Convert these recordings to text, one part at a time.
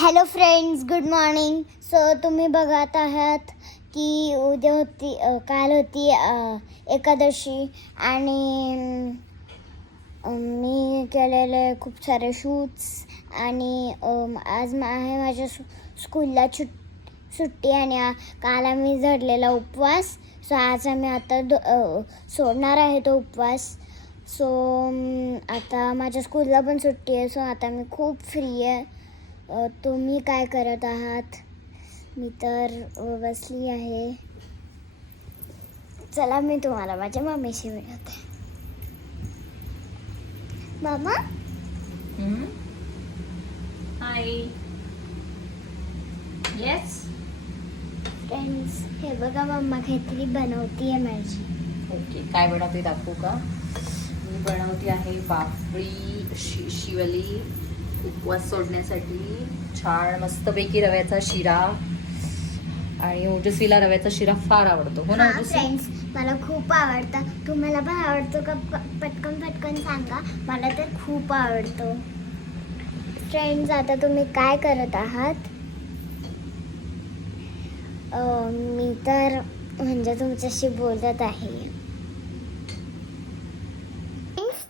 Hello friends, good morning. So तुम्ही बघत आहात की उद्या होती काल होती एकादशी आणि मी केलेले खूप सारे शूट्स आणि आज आहे माझ्या स्कूलला सुट्टी आणि काल आम्ही धरलेला उपवास. सो आज आम्ही आता सोडणार आहे तो उपवास. सो आता माझ्या स्कूलला पण सुट्टी आहे. सो आता मी खूप फ्री आहे. तुम्ही काय करत आहात? मी तर बसली आहे. चला मी तुम्हाला माझ्या मम्मीशी मिळवते. मामा, हाय. येस. फ्रेंड्स, हे बघा मम्मा काहीतरी बनवतीये माझी. ओके, काय बनवते दाखवू का? मी बनवते आहे पापडी शिवली उपवास सोडण्यासाठी. छान मस्तपैकी रव्याचा शिरा. आणि ओजस्वीला रव्याचा शिरा फार आवडतो, हो ना ओजस्वी? फ्रेंड्स, मला खूप आवडतं. तुम्हाला पण आवडतो का? पटकन सांगा. मला तर खूप आवडतो. फ्रेंड्स, आता तुम्ही काय करत आहात? मी तर म्हणजे तुमच्याशी बोलत आहे.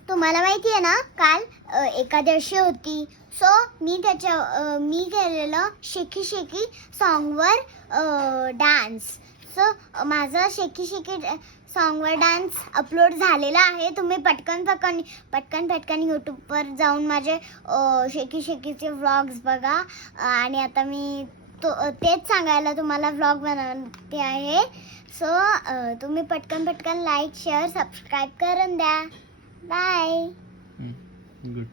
तुम्हाला माहिती आहे ना, काल एकादशी होती. सो मी केलेलं शेकी शेकी सॉन्गवर डान्स. सो माझा शेकी शेकी सॉन्गवर डान्स अपलोड झालेला आहे. तुम्ही पटकन यूट्यूबवर जाऊन माझे शेकी शेकीचे व्लॉग्स बघा. आणि आता मी तेच सांगायला तुम्हाला व्लॉग बनवते आहे. सो तुम्ही पटकन लाईक, शेअर, सबस्क्राईब करून द्या. बाय. गुड.